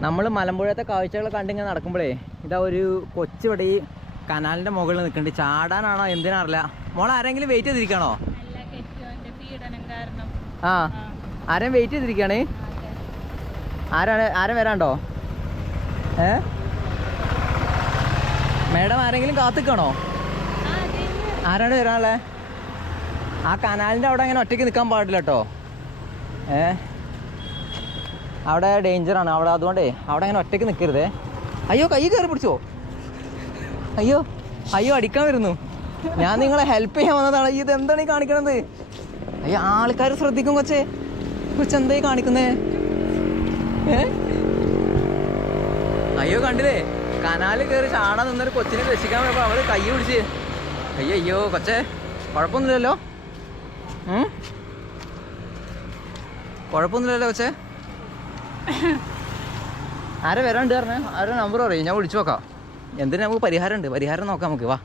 നമ്മൾ മലമ്പുഴത്തെ കാഴ്ചകൾ കണ്ടിങ്ങനെ നടക്കുമ്പോഴേ ഇതാ ഒരു കൊച്ചുവിടെ ഈ കനാലിന്റെ മുകളിൽ നിൽക്കുന്നുണ്ട്. ചാടാനാണോ എന്തിനാറില്ല മോൾ ആരെങ്കിലും വെയിറ്റ് ചെയ്തിരിക്കണോ? ആ. ആരും വെയിറ്റ് ചെയ്തിരിക്കുകയാണ്. ആരാണ് ആരും വരാണ്ടോ? ഏ? മേഡം ആരെങ്കിലും കാത്തിക്കണോ. ആരാണ് വരാനുള്ളത് ആ കനാലിന്റെ അവിടെ അങ്ങനെ ഒറ്റയ്ക്ക് നിൽക്കാൻ പാടില്ല കേട്ടോ ഏ? അവിടെ ഡേഞ്ചറാണ് അവിടെ അതുകൊണ്ടേ അവിടെ അങ്ങനെ ഒറ്റയ്ക്ക് നിൽക്കരുതേ അയ്യോ കൈ കയറി പിടിച്ചോ? അയ്യോ അയ്യോ അടിക്കാൻ വരുന്നു. ഞാൻ നിങ്ങളെ ഹെൽപ്പ് ചെയ്യാൻ വന്നതാണ്. ഇത് എന്താണ് ഈ കാണിക്കണത്? അയ്യോ ആൾക്കാർ ശ്രദ്ധിക്കും കൊച്ചേ. കൊച്ചെന്തായി കാണിക്കുന്നേ? ഏ? അയ്യോ കണ്ടില്ലേ? കനാലിൽ കയറി ചാടാൻ നിന്നൊരു കൊച്ചിനെ രക്ഷിക്കാൻ പോയപ്പോൾ അവൾ കൈ പിടിച്ച്. അയ്യോ അയ്യോ കൊച്ചേ കുഴപ്പമൊന്നുമില്ലല്ലോ? കുഴപ്പമൊന്നുമില്ലല്ലോ കൊച്ചേ? ആരെ വരാണ്ട് പറഞ്ഞേ? ആരുടെ നമ്പർ പറയും. ഞാൻ വിളിച്ചു നോക്കാം. എന്തിനാ നമുക്ക് പരിഹാരം ഉണ്ട് പരിഹാരം നോക്കാം നമുക്ക്. വാ.